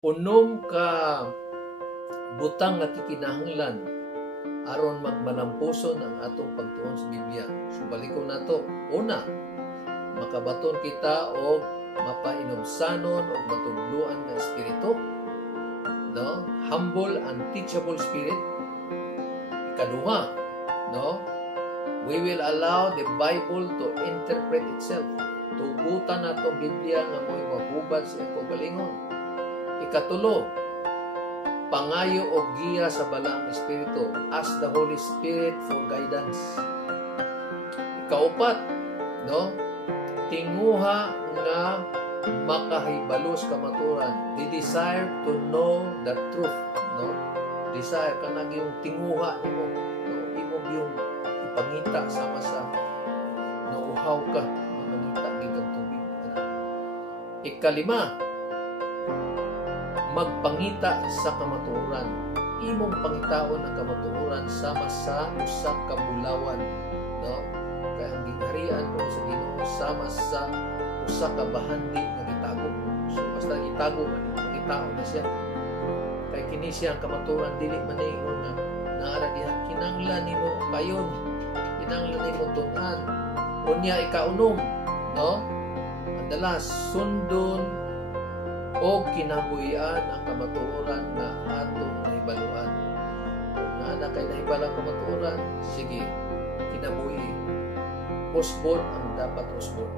unom ka butang nga kikinahanglan aron magmanampuson ang atong pagtuon sa Biblia. So balikon nato. Una, makabaton kita og mapainobsanon og matudloan nga espiritu, no? Humble and teachable spirit. Ikaduha, no? We will allow the Bible to interpret itself. Tugutan nato Biblia nga mo'y mahubad sa iyang kaugalingon. Ikatulo, pangayo o giya sa balaang espiritu. Ask the Holy Spirit for guidance. Ikaupat, no? Tinguha nga makahibalos kamaturan. The desire to know the truth, no? Desire ka na yung tinguha nimo, no? Imo yung ipangita sama sa nauhaw ka mangita gikan tubig. Ikalima, magpangita sa kamatuoran. Imong pangitaon ang kamatuoran sama sa usa ka bulawan, no? Kaya ang gingharian mo sa Ginoo sama sa usa ka bahandi nga gitago. So basta itago man itaon na siya. Kay kini siya ang kamatuoran dili man ingon na naara diha kinahanglan nimo payon, kinahanglan nimo tun-an. Unya ikaunom, no? Adalas sundon o kinabuhian ang kamatuoran na atong nahibaluan. Kung naana kay nahibalang kamatuoran, sige, kinabuhi. Usbon ang dapat usbon.